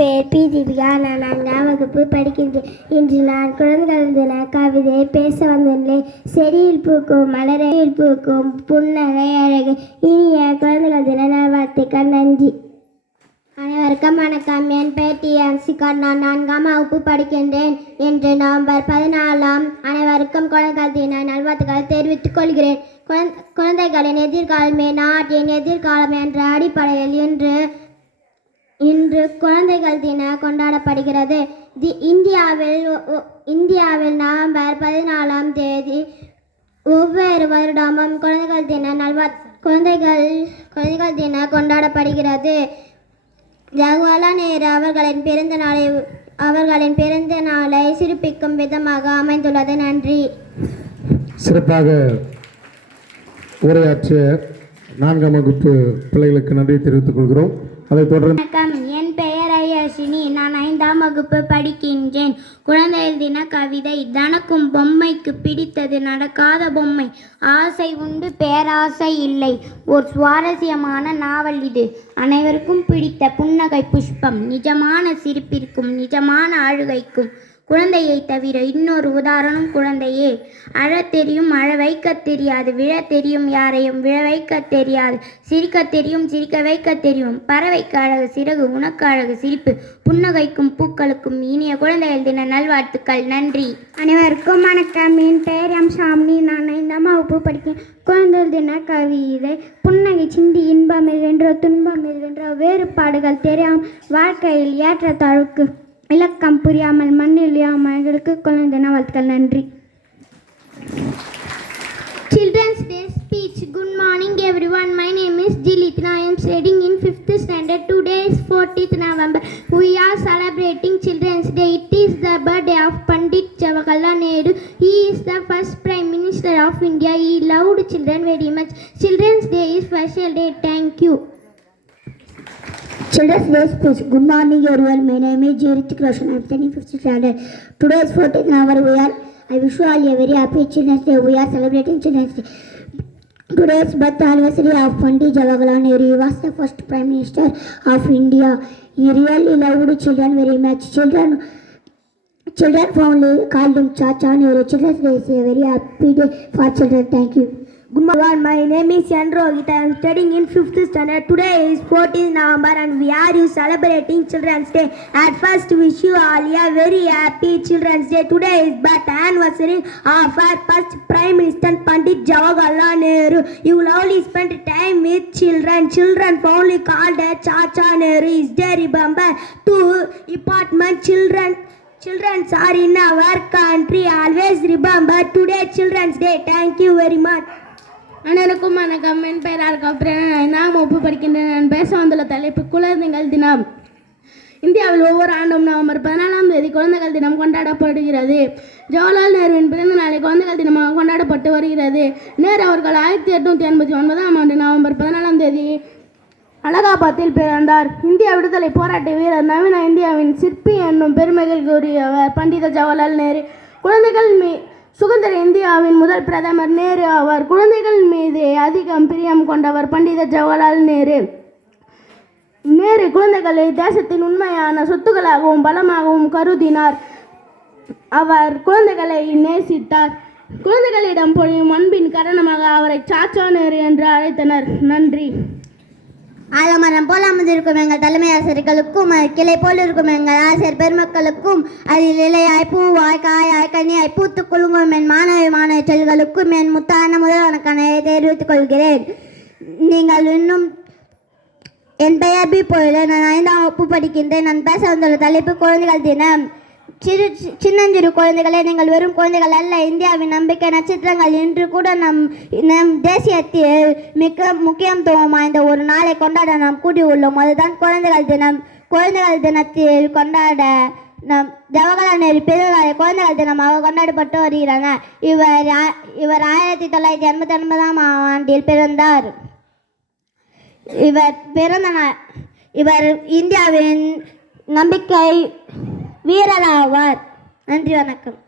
பெயர் பி. தீபிகா. நான் 4ஆம் வகுப்பு படிக்கின்றேன். இன்று நான் குழந்தைகள் தின கவிதை பேச வந்துள்ளேன். செடியில் பூக்கும் மலரையில் பூக்கும் புன்னகை அழகு. இனிய குழந்தைகள் தின நல்வாழ்த்துக்கள். நன்றி. அனைவருக்கும் வணக்கம். என் பெயர் டி. அன்சிகா. நான் 4ஆம் வகுப்பு படிக்கின்றேன். இன்று நவம்பர் 14 அனைவருக்கும் குழந்தைகள் தின நல்வாழ்த்துக்களை தெரிவித்துக் கொள்கிறேன். குழந்தைகளின் எதிர்காலமே நாட்டின் எதிர்காலம் என்ற அடிப்படையில் இன்று குழந்தைகள் தினம் கொண்டாடப்படுகிறது. இந்தியாவில் நவம்பர் 14 ஒவ்வொரு வருடமும் குழந்தைகள் தினம் கொண்டாடப்படுகிறது. ஜவஹர்லால் நேரு அவர்களின் பிறந்த நாளை சிறப்பிக்கும் விதமாக அமைந்துள்ளது. நன்றி. சிறப்பாக உரையாற்றிய 4ஆம் வகுப்பு பிள்ளைகளுக்கு நன்றி தெரிவித்துக் கொள்கிறோம். அதைத் தொடர்ந்து வணக்கம். என் பெயர் ஐயர்ஷினி. நான் 5ஆம் வகுப்பு படிக்கின்றேன். குழந்தைகள் தின கவிதை. தனக்கும் பொம்மைக்கு பிடித்தது நடக்காத பொம்மை. ஆசை உண்டு பேராசை இல்லை. ஒரு சுவாரஸ்யமான நாவல் இது. அனைவருக்கும் பிடித்த புன்னகை புஷ்பம். நிஜமான சிரிப்பிற்கும் நிஜமான அழுகைக்கும் குழந்தையை தவிர இன்னொரு உதாரணம் குழந்தையே. அழத் தெரியும் அழ வைக்க தெரியாது. விழத் தெரியும் யாரையும் விழ வைக்க தெரியாது. சிரிக்க தெரியும் சிரிக்க வைக்க தெரியும். பறவைக்கு அழகு சிறகு, உனக்கு அழகு சிரிப்பு. புன்னகைக்கும் பூக்களுக்கும் இனிய குழந்தைகள் தின நல்வாழ்த்துக்கள். நன்றி. அனைவருக்கும் வணக்கம். என் பெயர் எம் ஷாமினி. நான் 5ஆம் வகுப்பு படிக்கிறேன். குழந்தைகள் தின கவிதை. புன்னகை சிந்தி இன்பம் இருக்கின்ற துன்பம் இருக்கின்ற வேறுபாடுகள் தெரியாமல் வாழ்க்கையில் ஏற்றத்தாழ்வுக்கு இலக்கம் புரியாமல் மண்ணில் மனிதர்களுக்கு குழந்தை தின வாழ்த்துக்கள். நன்றி. Children's Day speech. Good morning everyone. My name is Jilith. I am studying in 5th standard. Today is 14th November. We are celebrating Children's Day. It is the birthday of Pandit Jawaharlal Nehru. He is the first Prime Minister of India. He loved children very much. Children's Day is special day. Thank you. Children's Day speech. Good morning everyone. My name is Jiritik Roshan. I am studying 5th standard. Today is 14th November. I wish you all a very happy Children's Day. We are celebrating Children's Day. Today is birth anniversary of Pandit Jawaharlal Nehru. He was the first Prime Minister of India. He really loved children very much. Children fondly called him Chacha Nehru. Children's Day is a very happy day for children. Thank you. Good morning. My name is Rohit. I am studying in 5th standard. Today is 14th November and we are celebrating Children's Day. At first, wish you all a very happy Children's Day. Today is birth anniversary of our first Prime Minister Pandit Jawaharlal Nehru. You lovely spent time with children. Children fondly called Chacha Nehru. Is there remember to important Children are in our country. Always remember today Children's Day. Thank you very much. அனைவருக்கும் வணக்கம். என் பெயர் அல்காப்ரன். 5ஆம் வகுப்பு படிக்கின்றேன். நான் பேச வந்துள்ள தலைப்பு குழந்தைகள் தினம். இந்தியாவில் ஒவ்வொரு ஆண்டும் நவம்பர் 14 குழந்தைகள் தினம் கொண்டாடப்படுகிறது. ஜவஹர்லால் நேருவின் பிறந்த நாளை குழந்தைகள் தினமாக கொண்டாடப்பட்டு வருகிறது. நேரு அவர்கள் 1889ஆம் ஆண்டு நவம்பர் 14 அலகாபாத்தில் பிறந்தார். இந்திய விடுதலை போராட்ட வீரர், நவீன இந்தியாவின் சிற்பி என்னும் பெருமைகள் கூறியவர் பண்டித ஜவஹர்லால் நேரு. சுதந்திர இந்தியாவின் முதல் பிரதமர் நேரு ஆவார். குழந்தைகள் மீது அதிகம் பிரியம் கொண்டவர் பண்டித ஜவஹர்லால் நேரு. குழந்தைகளை தேசத்தின் உண்மையான சொத்துக்களாகவும் பலமாகவும் கருதினார். அவர் குழந்தைகளை நேசித்தார். குழந்தைகளிடம் பொழியும் அன்பின் காரணமாக அவரை சாச்சா நேரு என்று அழைத்தனர். நன்றி. ஆலமரம் போல் அமர்ந்திருக்கும் எங்கள் தலைமை ஆசிரியர்களுக்கும் கிளை போல் இருக்கும் எங்கள் ஆசிரியர் பெருமக்களுக்கும் அதில் இலையாய் பூவாய் காயாய் கனியாய் பூத்துக் கொள்ளும் என் மாணவ செல்களுக்கும் என் முத்தான முதல் வணக்கத்தை தெரிவித்துக் கொள்கிறேன். நீங்கள் இன்னும் என் பெயர் பி. பொழுது. நான் 5ஆம் வகுப்பு படிக்கின்றேன். நான் பேச வந்துள்ள தலைப்பு குழந்தைகள் தினம். சின்னஞ்சிறு குழந்தைகளே, நீங்கள் வெறும் குழந்தைகள் அல்ல. இந்தியாவின் நம்பிக்கை நட்சத்திரங்கள். இன்று கூட நம் தேசியத்தில் மிக முக்கியத்துவம் வாய்ந்த ஒரு நாளை கொண்டாட நாம் கூடியுள்ளோம். அதுதான் குழந்தைகள் தினம். குழந்தைகள் தினத்தில் கொண்டாட நம் ஜவஹர்லால் நேரு பிறந்த நாளை குழந்தைகள் தினமாக கொண்டாடப்பட்டு வருகிறாங்க. இவர் 1989ஆம் ஆண்டில் பிறந்தார். இவர் இந்தியாவின் நம்பிக்கை வீரராவார். நன்றி, வணக்கம்.